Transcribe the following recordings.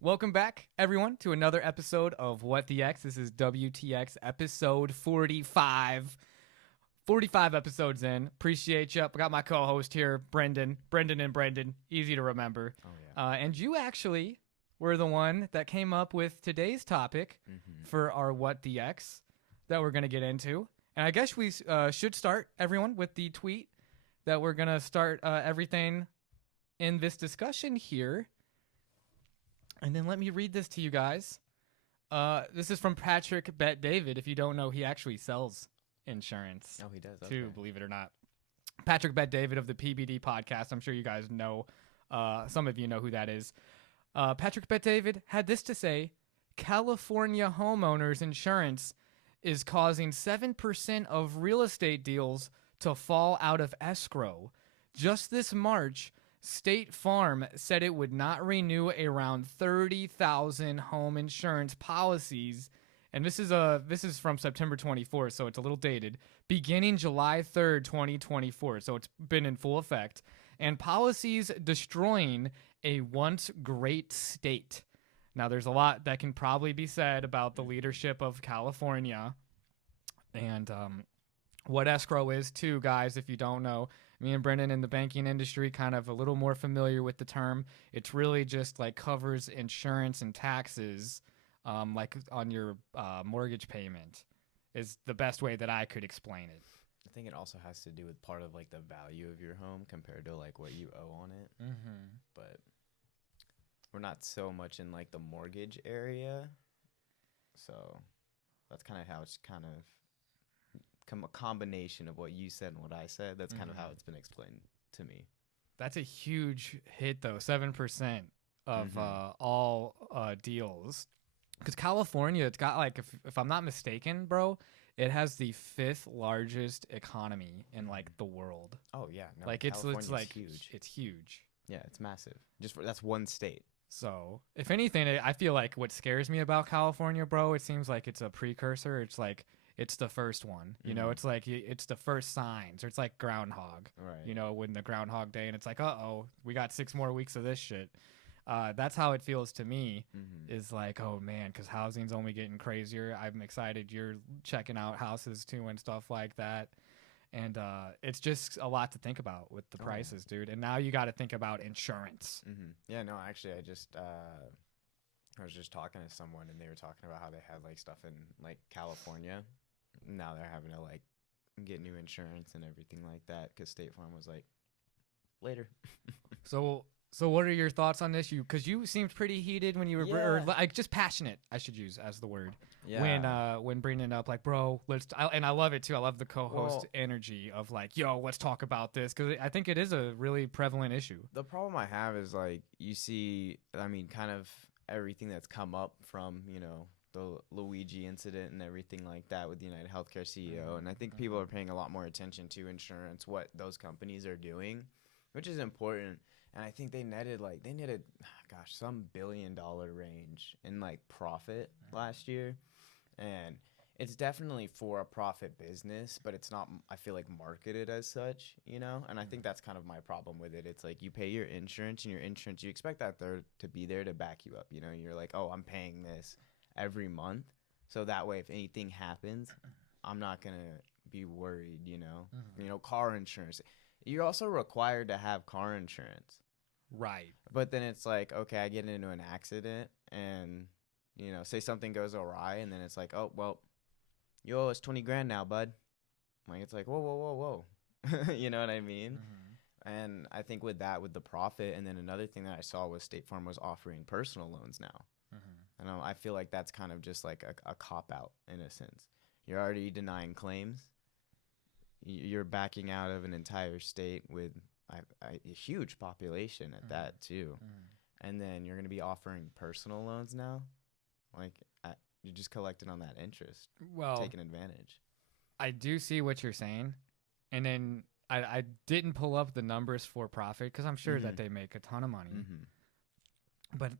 Welcome back, everyone, to another episode of What the X. This is WTX episode 45. 45 episodes in. Appreciate you. I got my co-host here, Brendan. Brendan and Brendan. Easy to remember. Oh, yeah. And you actually were the one that came up with today's topic for our What the X that we're going to get into. And I guess we should start, everyone, with the tweet that we're going to start everything in this discussion here. And then let me read this to you guys. This is from Patrick Bet David. If you don't know, he actually sells insurance. Oh, he does. Too, believe it or not. Patrick Bet David of the PBD podcast. I'm sure you guys know. Some of you know who that is. Patrick Bet David had this to say: California homeowners insurance is causing 7% of real estate deals to fall out of escrow. Just this March, State Farm said it would not renew around 30,000 home insurance policies, and this is from September 24th, so it's a little dated, beginning July 3rd, 2024, so it's been in full effect, and policies destroying a once great state. Now, there's a lot that can probably be said about the leadership of California and what escrow is, too, guys, if you don't know. Me and Brendan in the banking industry kind of a little more familiar with the term. It's really just like covers insurance and taxes like on your mortgage payment is the best way that I could explain it. I think it also has to do with part of like the value of your home compared to like what you owe on it. But we're not so much in like the mortgage area. So that's kind of how it's kind of a combination of what you said and what I said. That's kind of how it's been explained to me. That's a huge hit, though. 7% of all deals. Because California, it's got like, if I'm not mistaken, bro, it has the 5th largest economy in like the world. Oh yeah, no, like it's like huge. It's huge. Yeah, it's massive. That's one state. So if anything, I feel like what scares me about California, bro, it seems like it's a precursor. It's like it's the first one, you know. It's like it's the first signs, or it's like Groundhog, right? You know, when the Groundhog Day, and it's like, we got 6 more weeks of this shit. That's how it feels to me. Is like, oh man, because housing's only getting crazier. I'm excited you're checking out houses too and stuff like that, and it's just a lot to think about with the prices, dude. And now you got to think about insurance. Yeah, no, actually, I was just talking to someone, and they were talking about how they had like stuff in like California. Now they're having to like get new insurance and everything like that because State Farm was like, later. So what are your thoughts on this? Because you seemed pretty heated when you were, or like just passionate, I should use as the word. Yeah. When bringing it up, like, bro, and I love it too. I love the co-host energy of like, yo, let's talk about this, because I think it is a really prevalent issue. The problem I have is like you see, I mean, kind of everything that's come up from, you know, the Luigi incident and everything like that with the United Healthcare CEO. And I think people are paying a lot more attention to insurance, what those companies are doing, which is important. And I think they netted some $1 billion range in like profit last year. And it's definitely for a profit business, but it's not, I feel like, marketed as such, you know? And I think that's kind of my problem with it. It's like you pay your insurance, and your insurance, you expect that they're to be there to back you up, you know? You're like, oh, I'm paying this every month, so that way if anything happens, I'm not going to be worried, you know? You know, car insurance. You're also required to have car insurance. Right. But then it's like, okay, I get into an accident and, you know, say something goes awry, and then it's like, oh, well, you owe us 20 grand now, bud. Like, it's like, whoa. You know what I mean? And I think with the profit, and then another thing that I saw was State Farm was offering personal loans now. And I feel like that's kind of just like a cop-out in a sense. You're already denying claims. You're backing out of an entire state with a huge population at that too. And then you're going to be offering personal loans now. Like, you're just collecting on that interest. Well, taking advantage. I do see what you're saying. And then I didn't pull up the numbers for profit, because I'm sure that they make a ton of money. But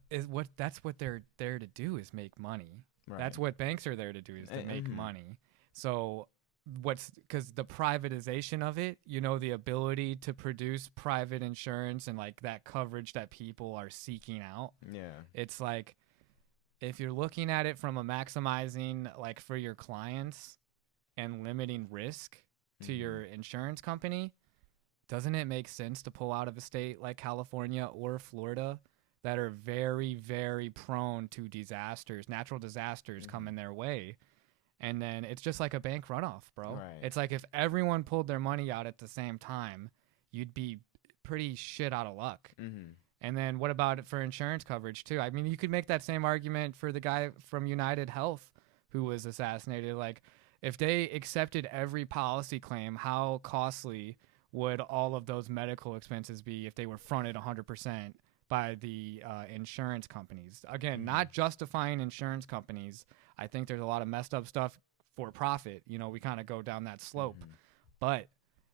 that's what they're there to do, is make money. Right. That's what banks are there to do, is to make money. So because the privatization of it, the ability to produce private insurance and like that coverage that people are seeking out. Yeah. It's like, if you're looking at it from a maximizing like for your clients and limiting risk to your insurance company, doesn't it make sense to pull out of a state like California or Florida that are very, very prone to disasters, natural disasters coming their way? And then it's just like a bank runoff, bro. Right. It's like if everyone pulled their money out at the same time, you'd be pretty shit out of luck. And then what about it for insurance coverage too? I mean, you could make that same argument for the guy from United Health who was assassinated. Like, if they accepted every policy claim, how costly would all of those medical expenses be if they were fronted 100% by the insurance companies? Again, not justifying insurance companies. I think there's a lot of messed up stuff for profit. We kind of go down that slope. But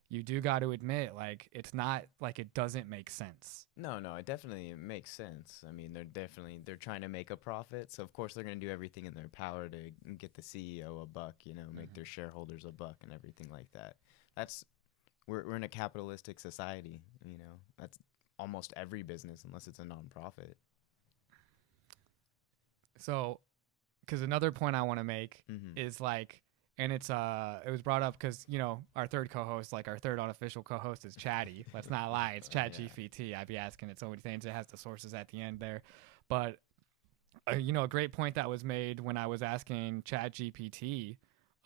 you do got to admit, like, it's not like it doesn't make sense. No, it definitely makes sense. I mean, they're trying to make a profit, so of course they're going to do everything in their power to get the CEO a buck, make their shareholders a buck and everything like that. We're in a capitalistic society, That's almost every business unless it's a nonprofit. So, because another point I want to make is like, and it was brought up because our third co-host, like our third unofficial co-host, is Chatty. Let's not lie, it's ChatGPT. I'd be asking it so many things. It has the sources at the end there, but a great point that was made when I was asking ChatGPT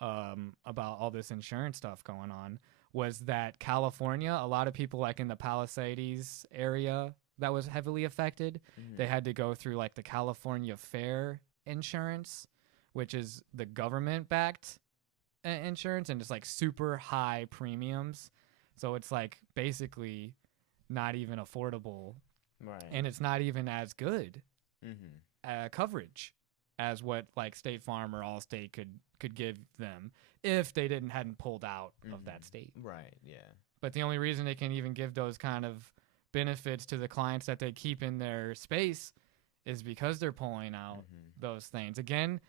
about all this insurance stuff going on was that California, a lot of people like in the Palisades area that was heavily affected, they had to go through like the California Fair insurance, which is the government-backed insurance, and it's like super high premiums. So it's like basically not even affordable, right? And it's not even as good coverage as what like State Farm or Allstate could give them if they hadn't pulled out of that state. Right. Yeah. But the only reason they can even give those kind of benefits to the clients that they keep in their space is because they're pulling out those things. Again,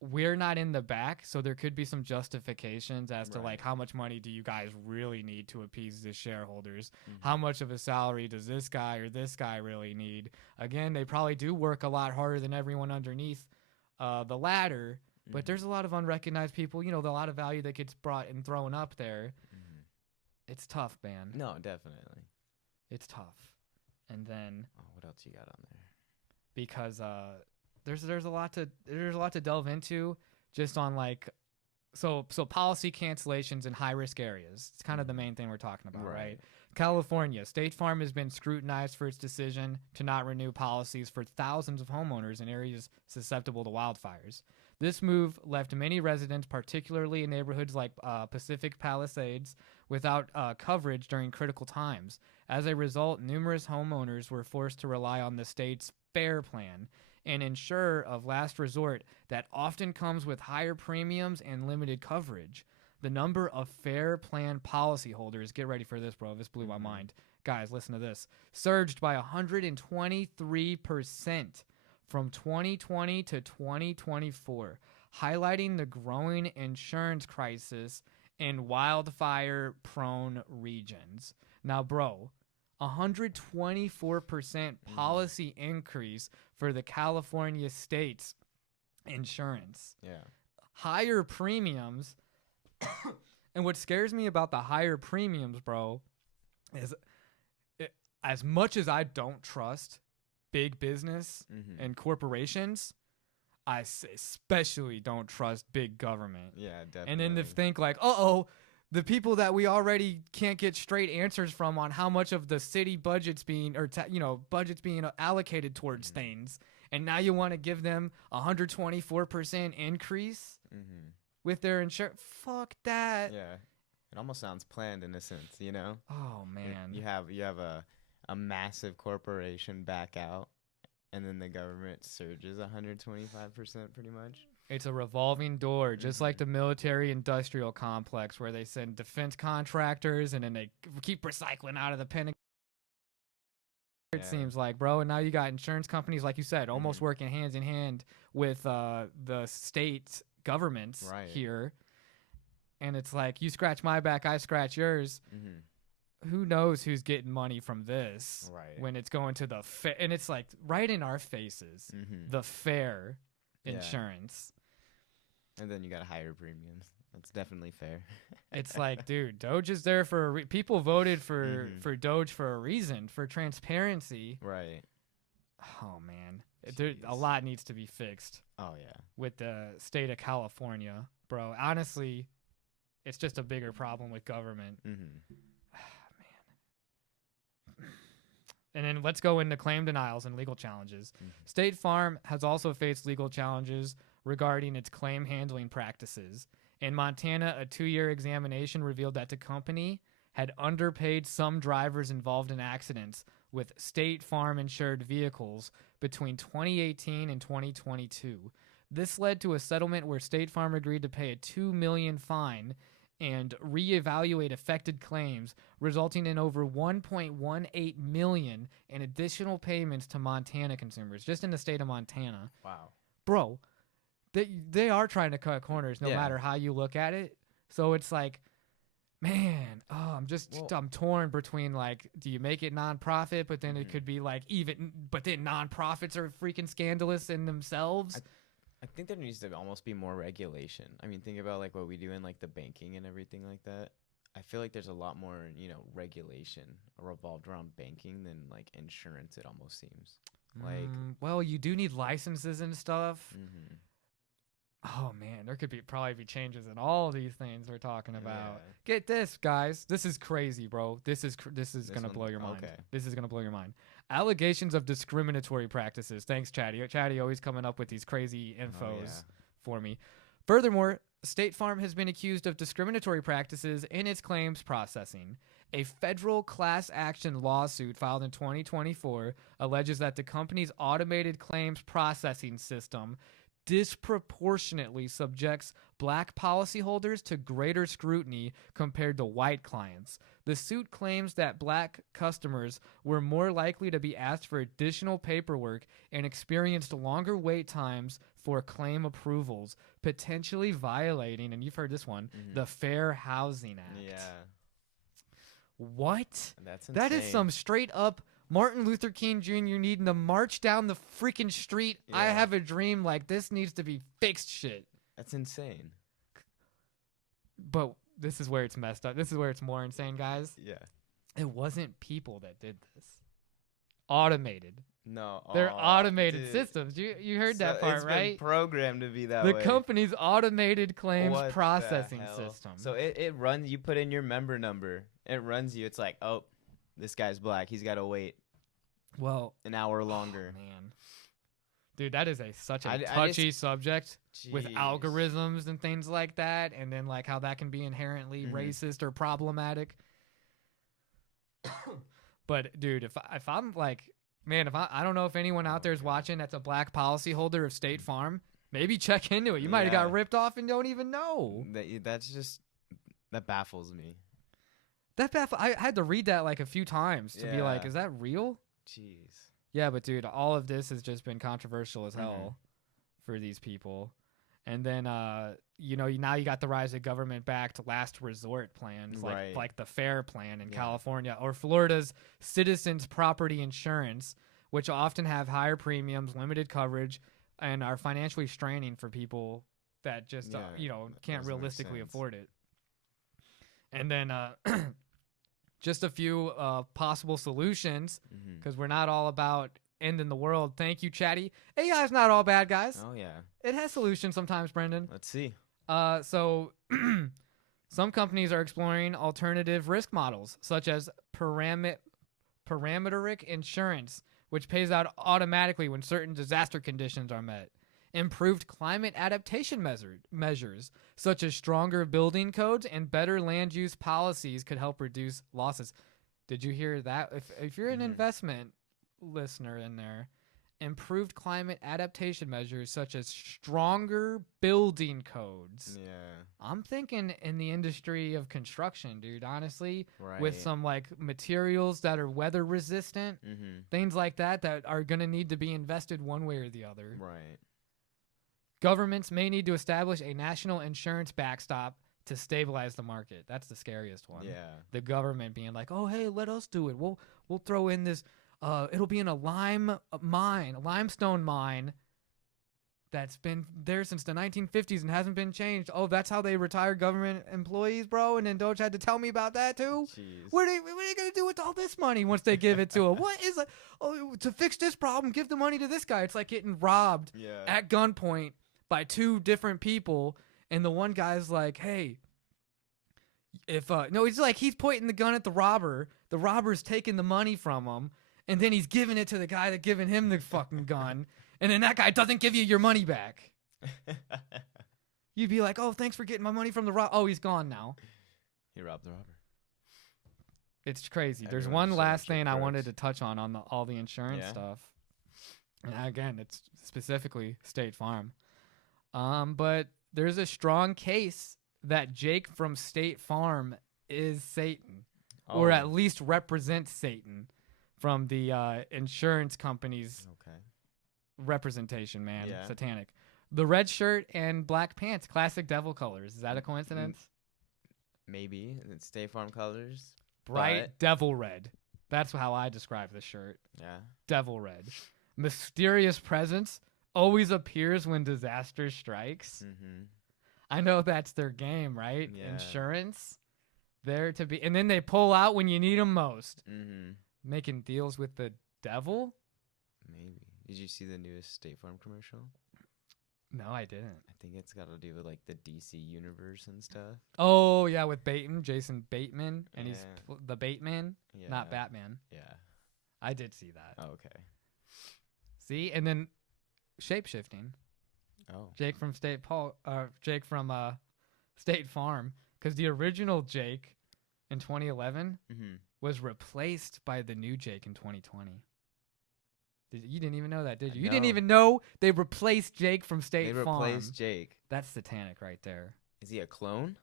we're not in the back, so there could be some justifications as to like how much money do you guys really need to appease the shareholders? How much of a salary does this guy or this guy really need? Again, they probably do work a lot harder than everyone underneath the ladder, but there's a lot of unrecognized people, a lot of value that gets brought and thrown up there. It's tough, man. No, definitely. It's tough. And then what else you got on there? Because there's a lot to delve into just on like so policy cancellations in high risk areas. It's kind of the main thing we're talking about, right? California, State Farm has been scrutinized for its decision to not renew policies for thousands of homeowners in areas susceptible to wildfires. This move left many residents, particularly in neighborhoods like Pacific Palisades, without coverage during critical times. As a result, numerous homeowners were forced to rely on the state's FAIR plan, an insurer of last resort that often comes with higher premiums and limited coverage. The number of FAIR plan policyholders, get ready for this, bro, this blew my mind. Guys, listen to this. Surged by 123% from 2020 to 2024, highlighting the growing insurance crisis in wildfire-prone regions. Now, bro, 124% policy increase for the California state's insurance. Yeah. Higher premiums. And what scares me about the higher premiums, bro, is as much as I don't trust big business and corporations, I especially don't trust big government. Yeah, definitely. And then to think like, the people that we already can't get straight answers from on how much of the city budget's being, or budget's being allocated towards things, and now you want to give them 124% increase with their insurance. Fuck that. Yeah, it almost sounds planned in a sense, Oh man, you have a massive corporation back out, and then the government surges 125% pretty much. It's a revolving door, just like the military-industrial complex, where they send defense contractors and then they keep recycling out of the Pentagon. It seems like, bro. And now you got insurance companies, like you said, almost working hands in hand with the state governments here. and it's like you scratch my back, I scratch yours. Who knows who's getting money from this? Right. When it's going to the and it's like right in our faces, the fair insurance. And then you got higher premiums. That's definitely fair. It's like, dude, Doge is there for people voted for Doge for a reason, for transparency. Right. Oh man, a lot needs to be fixed. Oh yeah. With the state of California, bro. Honestly, it's just a bigger problem with government. Man. And then let's go into claim denials and legal challenges. State Farm has also faced legal challenges regarding its claim handling practices. In Montana, a 2-year examination revealed that the company had underpaid some drivers involved in accidents with State Farm insured vehicles between 2018 and 2022. This led to a settlement where State Farm agreed to pay a $2 million fine and reevaluate affected claims, resulting in over $1.18 million in additional payments to Montana consumers, just in the state of Montana. Wow. Bro, they are trying to cut corners no matter how you look at it. So it's like, man, I'm torn between, like, do you make it nonprofit, but then it could be like but then nonprofits are freaking scandalous in themselves. I think there needs to almost be more regulation. I mean, think about like what we do in like the banking and everything like that. I feel like there's a lot more, regulation revolved around banking than like insurance. It almost seems like. Well, you do need licenses and stuff. Oh man, there could probably be changes in all these things we're talking about. Get this, guys. This is crazy, bro. This is gonna blow your mind. Okay. This is gonna blow your mind. Allegations of discriminatory practices. Thanks, Chatty. Chatty always coming up with these crazy infos for me. Furthermore, State Farm has been accused of discriminatory practices in its claims processing. A federal class action lawsuit filed in 2024 alleges that the company's automated claims processing system disproportionately subjects black policyholders to greater scrutiny compared to white clients. The suit claims that black customers were more likely to be asked for additional paperwork and experienced longer wait times for claim approvals, potentially violating, and you've heard this one, the Fair Housing Act. Yeah. What? That's insane. That is some straight up Martin Luther King Jr. needing to march down the freaking street. Yeah. I have a dream, like, this needs to be fixed shit. That's insane. But this is where it's messed up. This is where it's more insane, guys. Yeah. It wasn't people that did this. Automated. No. They're automated systems. You heard that part, it's right? Been programmed to be that the way. company's automated claims What processing the hell? system. So it runs, you put in your member number. It runs you. It's like, oh, this guy's black. He's got to wait an hour longer. Oh, man. Dude, that is such a touchy subject with algorithms and things like that, and then like how that can be inherently racist or problematic. But dude, if I'm like, man, I don't know if anyone out there is watching that's a black policyholder of State Farm, maybe check into it. You might have got ripped off and don't even know. That baffles me. I had to read that like a few times to be like, is that real? Jeez. Yeah, but dude, all of this has just been controversial as hell for these people. And then, now you got the rise of government-backed last resort plans, like the FAIR plan in California, or Florida's Citizens Property Insurance, which often have higher premiums, limited coverage, and are financially straining for people that just, can't realistically afford it. And then just a few possible solutions, because we're not all about ending the world. Thank you, Chatty. AI is not all bad, guys. Oh, yeah. It has solutions sometimes, Brendan. Let's see. So some companies are exploring alternative risk models, such as parametric insurance, which pays out automatically when certain disaster conditions are met. Improved climate adaptation measures, such as stronger building codes and better land use policies, could help reduce losses. Did you hear that? If you're an investment listener in there, improved climate adaptation measures such as stronger building codes. Yeah. I'm thinking in the industry of construction, dude, honestly, with some like materials that are weather resistant, things like that are going to need to be invested one way or the other. Right. Governments may need to establish a national insurance backstop to stabilize the market. That's the scariest one. Yeah. The government being like, "Oh, hey, let us do it. We'll throw in this. It'll be in a limestone mine that's been there since the 1950s and hasn't been changed. Oh, that's how they retire government employees, bro. And then Doge had to tell me about that too. Jeez. What are they gonna do with all this money once they give it to them? What is it? Oh, to fix this problem, give the money to this guy. It's like getting robbed at gunpoint by two different people, and the one guy's like, "Hey, if no," he's pointing the gun at the robber. The robber's taking the money from him, and then he's giving it to the guy that giving him the fucking gun. And then that guy doesn't give you your money back. You'd be like, "Oh, thanks for getting my money from the robber." Oh, he's gone now. He robbed the robber. It's crazy. There's Everyone's one so last much thing I crooks. wanted to touch on all the insurance stuff. And again, it's specifically State Farm. But there's a strong case that Jake from State Farm is Satan, or at least represents Satan from the insurance company's representation, man. Yeah. Satanic. The red shirt and black pants, classic devil colors. Is that a coincidence? Maybe. It's State Farm colors. Bright devil red. That's how I describe the shirt. Yeah. Devil red. Mysterious presence always appears when disaster strikes. Mm-hmm. I know that's their game, right? Yeah. Insurance. There to be. And then they pull out when you need them most. Mm-hmm. Making deals with the devil? Maybe. Did you see the newest State Farm commercial? No, I didn't. I think it's got to do with like the DC universe and stuff. Oh, yeah, with Jason Bateman, and he's Yeah. the Bateman, Yeah. not Batman. Yeah. I did see that. Oh, okay. See, and then shape-shifting. Oh. Jake from State Farm, because the original Jake in 2011 Mm-hmm. was replaced by the new Jake in 2020. You didn't even know that, did you? You No. didn't even know they replaced Jake from State They Farm. replaced Jake. That's satanic right there. Is he a clone?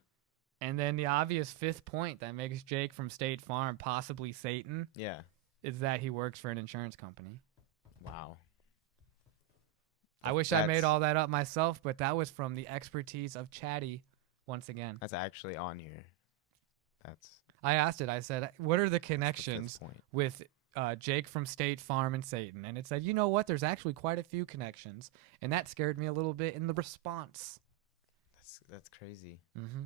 And then the obvious fifth point that makes Jake from State Farm possibly Satan Yeah. is that he works for an insurance company. Wow. I wish I made all that up myself, but that was from the expertise of Chatty once again. That's actually on here. I asked it. I said, what are the That's the fifth connections point. with Jake from State Farm and Satan? And it said, you know what? There's actually quite a few connections. And that scared me a little bit in the response. That's crazy. Mm-hmm.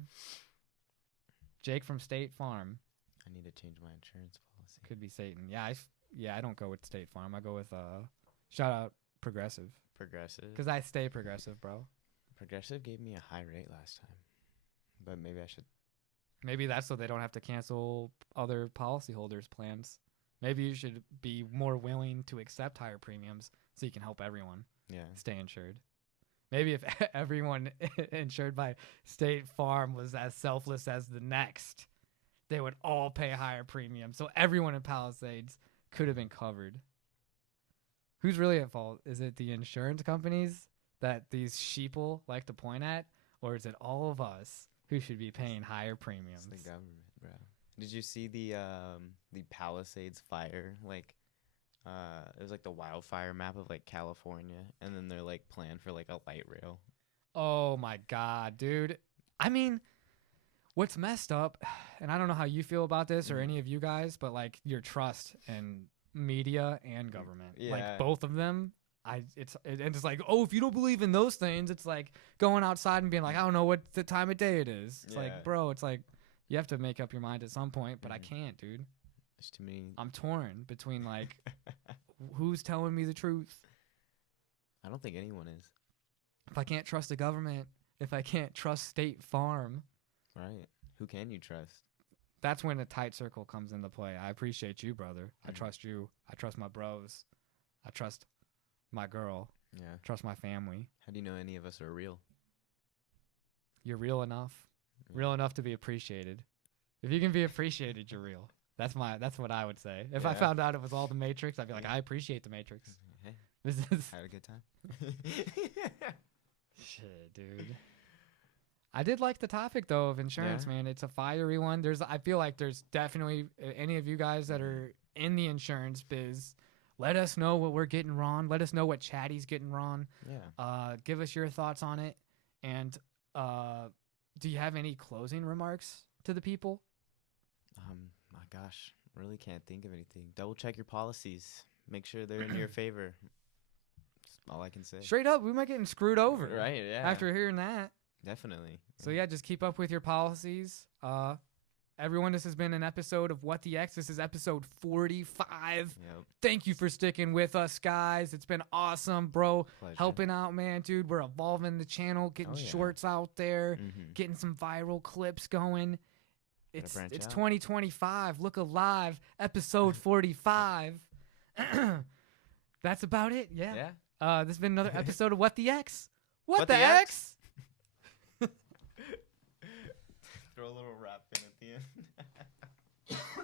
Jake from State Farm. I need to change my insurance policy. Could be Satan. Yeah, I don't go with State Farm. I go with shout out Progressive. Progressive. Because I stay progressive, bro. Progressive gave me a high rate last time, but maybe I should. Maybe that's so they don't have to cancel other policyholders' plans. Maybe you should be more willing to accept higher premiums so you can help everyone Yeah. stay insured. Maybe if everyone insured by State Farm was as selfless as the next, they would all pay higher premiums. So everyone in Palisades could have been covered. Who's really at fault? Is it the insurance companies that these sheeple like to point at? Or is it all of us who should be paying higher premiums? It's the government, bro. Did you see the Palisades fire? Like, it was like the wildfire map of like California, and then they're like plan for like a light rail. Oh my God, dude. I mean, what's messed up, and I don't know how you feel about this or any of you guys, but like your trust in media and government, like both of them. It's like, oh, if you don't believe in those things, it's like going outside and being like, I don't know what the time of day it is. It's like, bro, it's like you have to make up your mind at some point, but I can't, dude. There's too many. I'm torn between like who's telling me the truth. I don't think anyone is. If I can't trust the government, if I can't trust State Farm, right? Who can you trust? That's when a tight circle comes into play. I appreciate you, brother. I trust you. I trust my bros. I trust my girl. Yeah. Trust my family. How do you know any of us are real? You're real enough. Real enough to be appreciated. If you can be appreciated, you're real. That's what I would say. If I found out it was all the Matrix, I'd be like, I appreciate the Matrix. Hey, This is had a good time. shit, dude. I did like the topic though of insurance, man. It's a fiery one. I feel like there's definitely any of you guys that are in the insurance biz, let us know what we're getting wrong. Let us know what Chatty's getting wrong. Yeah. Give us your thoughts on it, and do you have any closing remarks to the people? My gosh, really can't think of anything. Double check your policies. Make sure they're in your favor. That's all I can say. Straight up, we might get screwed over. Right, yeah. After hearing that. Definitely. So yeah, just keep up with your policies. Everyone, this has been an episode of What the X. This is episode 45. Yep. Thank you for sticking with us, guys. It's been awesome, bro. Pleasure. Helping out, man, dude. We're evolving the channel, getting shorts out there, getting some viral clips going. It's 2025. Look alive, episode 45. That's about it. Yeah. This has been another episode of What the X. What the X? Throw a little rap in at the end.